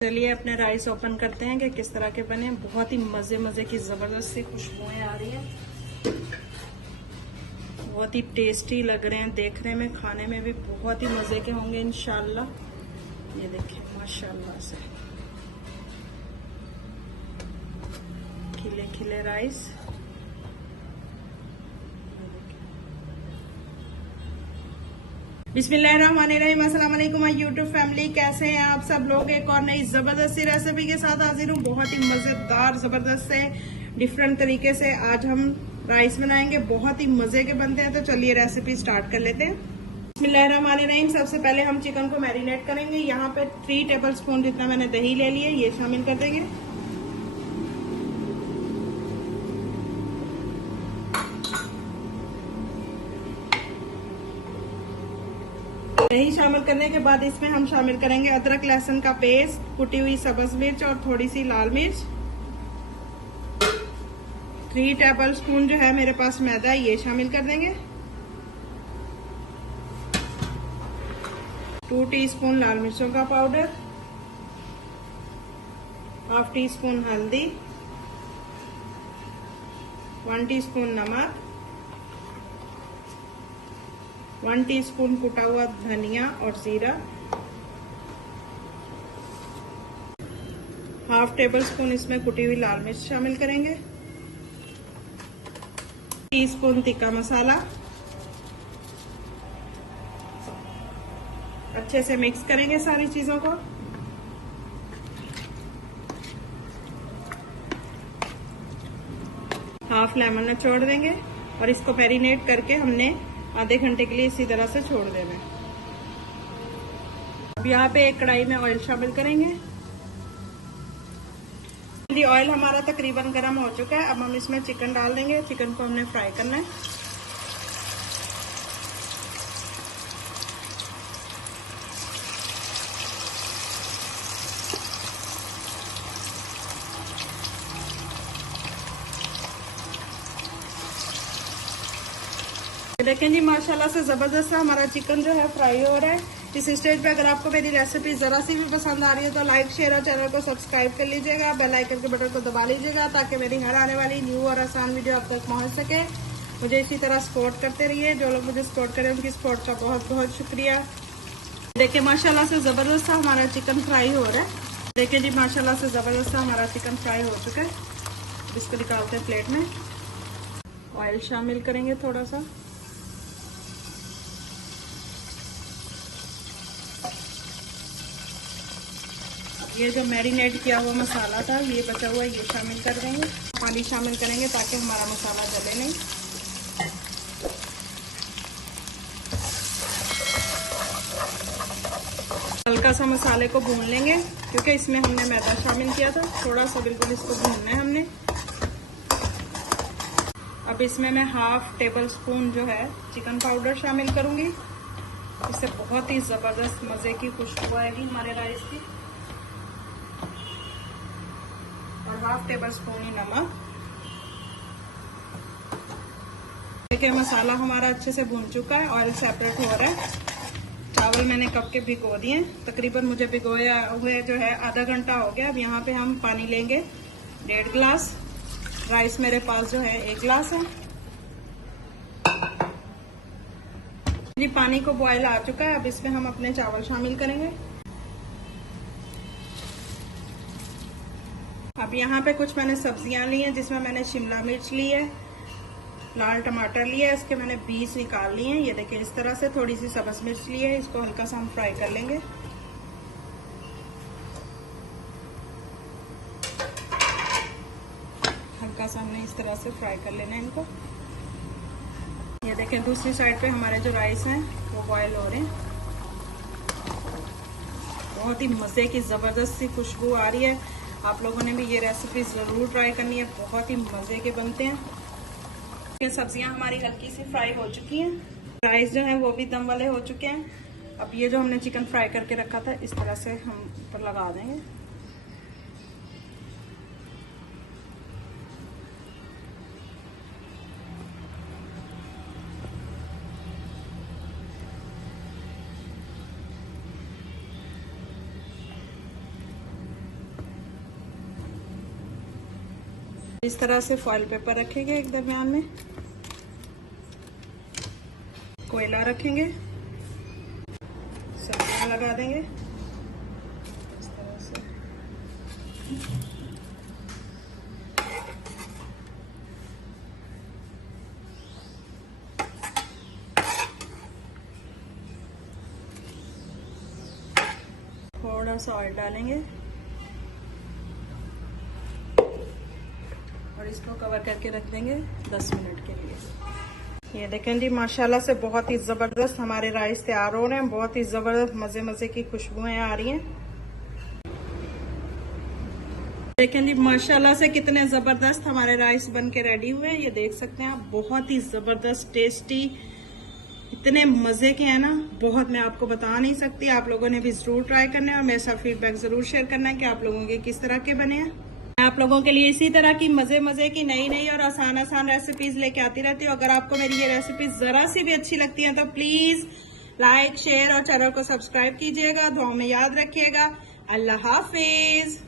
चलिए अपने rice open करते हैं कि किस तरह के बने। बहुत ही मजे मजे की जबरदस्त सी खुशबुएं आ रही हैं, बहुत ही टेस्टी लग रहे हैं, देखने में खाने में भी बहुत ही मजे के होंगे इंशाल्लाह। ये देखिए माशाल्लाह से खिले खिले राइस। बिस्मिल्लाहिर्रहमानिर्रहीम। अस्सलाम वालेकुम यूट्यूब फैमिली, कैसे हैं आप सब लोग। एक और नई जबरदस्त सी रेसिपी के साथ हाजिर हूँ। बहुत ही मजेदार जबरदस्त से डिफरेंट तरीके से आज हम राइस बनाएंगे, बहुत ही मजे के बनते हैं। तो चलिए रेसिपी स्टार्ट कर लेते हैं। बिस्मिल्लाहिर्रहमानिर्रहीम। सबसे पहले हम चिकन को मैरिनेट करेंगे। यहाँ पे 3 टेबल स्पून जितना मैंने दही ले लिया, ये शामिल कर देंगे। दही शामिल करने के बाद इसमें हम शामिल करेंगे अदरक लहसुन का पेस्ट, कुटी हुई सब्ज मिर्च और थोड़ी सी लाल मिर्च। 3 टेबल स्पून जो है मेरे पास मैदा, ये शामिल कर देंगे। 2 टीस्पून लाल मिर्चों का पाउडर, हाफ टी स्पून हल्दी, 1 टीस्पून नमक, 1 टीस्पून कुटा हुआ धनिया और जीरा, हाफ टेबल स्पून इसमें कुटी हुई लाल मिर्च शामिल करेंगे, टीस्पून तिक्का मसाला। अच्छे से मिक्स करेंगे सारी चीजों को। हाफ लेमन निचोड़ देंगे और इसको मैरिनेट करके हमने आधे घंटे के लिए इसी तरह से छोड़ देना है। अब यहाँ पे एक कढ़ाई में ऑयल शामिल करेंगे। ऑयल हमारा तकरीबन गर्म हो चुका है। अब हम इसमें चिकन डाल देंगे। चिकन को हमने फ्राई करना है। देखें जी माशाल्लाह से जबरदस्त हमारा चिकन जो है फ्राई हो रहा है। इस स्टेज पे अगर आपको मेरी रेसिपी जरा सी भी पसंद आ रही है तो लाइक शेयर और चैनल को सब्सक्राइब कर लीजिएगा। बेल आइकन के बटन को दबा लीजिएगा ताकि मेरी हर आने वाली न्यू और आसान वीडियो आप तक पहुंच सके। मुझे इसी तरह सपोर्ट करते रहिए। जो लोग मुझे सपोर्ट करें उनकी सपोर्ट का बहुत बहुत शुक्रिया। देखिए माशाल्लाह से जबरदस्त हमारा चिकन फ्राई हो रहा है। देखिए जी माशाल्लाह से जबरदस्त हमारा चिकन फ्राई हो चुका है। इसको निकालते हैं प्लेट में। ऑयल शामिल करेंगे थोड़ा सा। ये जो मैरिनेट किया हुआ मसाला था, ये बचा हुआ ये शामिल कर देंगे। पानी शामिल करेंगे ताकि हमारा मसाला जले नहीं। हल्का सा मसाले को भून लेंगे क्योंकि इसमें हमने मैदा शामिल किया था। थोड़ा सा बिल्कुल इसको भूनना है हमने। अब इसमें मैं हाफ टेबल स्पून जो है चिकन पाउडर शामिल करूंगी। इससे बहुत ही जबरदस्त मजे की खुशबू आएगी हमारे राइस की। और हाफ टेबल स्पून ही नमक। देखिए मसाला हमारा अच्छे से भून चुका है, ऑयल सेपरेट हो रहा है। चावल मैंने कप के भिगो दिए। तकरीबन मुझे भिगोया हुए जो है आधा घंटा हो गया। अब यहाँ पे हम पानी लेंगे 1.5 गिलास। राइस मेरे पास जो है 1 गिलास है। जी पानी को बॉयल आ चुका है। अब इसमें हम अपने चावल शामिल करेंगे। अब यहाँ पे कुछ मैंने सब्जियां ली हैं, जिसमें मैंने शिमला मिर्च ली है, लाल टमाटर लिया है, इसके मैंने बीज निकाल लिए हैं। ये देखिए इस तरह से। थोड़ी सी सब्ज मिर्च ली है, इसको हल्का सा हम फ्राई कर लेंगे। हल्का सा हमने इस तरह से फ्राई कर लेना है इनको। ये देखें दूसरी साइड पे हमारे जो राइस हैं वो बॉयल हो रहे हैं। बहुत ही मजे की जबरदस्त सी खुशबू आ रही है। आप लोगों ने भी ये रेसिपी जरूर ट्राई करनी है, बहुत ही मजे के बनते हैं। ये सब्जियां हमारी हल्की सी फ्राई हो चुकी हैं। राइस जो है वो भी दम वाले हो चुके हैं। अब ये जो हमने चिकन फ्राई करके रखा था इस तरह से हम ऊपर लगा देंगे। इस तरह से फॉइल पेपर रखेंगे एक दरमियान में, कोयला रखेंगे, सब्जियां लगा देंगे इस तरह से। थोड़ा सा ऑयल डालेंगे और इसको कवर करके रख देंगे 10 मिनट के लिए। ये देखें जी, माशाल्लाह से बहुत ही जबरदस्त हमारे राइस तैयार हो रहे हैं। बहुत ही जबरदस्त मजे मजे की खुशबुएं आ रही हैं। देखें जी, माशाल्लाह से कितने जबरदस्त हमारे राइस बन के रेडी हुए हैं। ये देख सकते हैं आप, बहुत ही जबरदस्त टेस्टी, इतने मजे के हैं ना, बहुत, मैं आपको बता नहीं सकती। आप लोगों ने भी जरूर ट्राई करना है और मेरे साथ फीडबैक जरूर शेयर करना है कि आप लोगों के किस तरह के बने हैं। आप लोगों के लिए इसी तरह की मजे मजे की नई नई और आसान आसान रेसिपीज लेके आती रहती हूँ। अगर आपको मेरी ये रेसिपीज जरा सी भी अच्छी लगती है तो प्लीज लाइक, शेयर और चैनल को सब्सक्राइब कीजिएगा। दुआ में याद रखिएगा। अल्लाह हाफिज।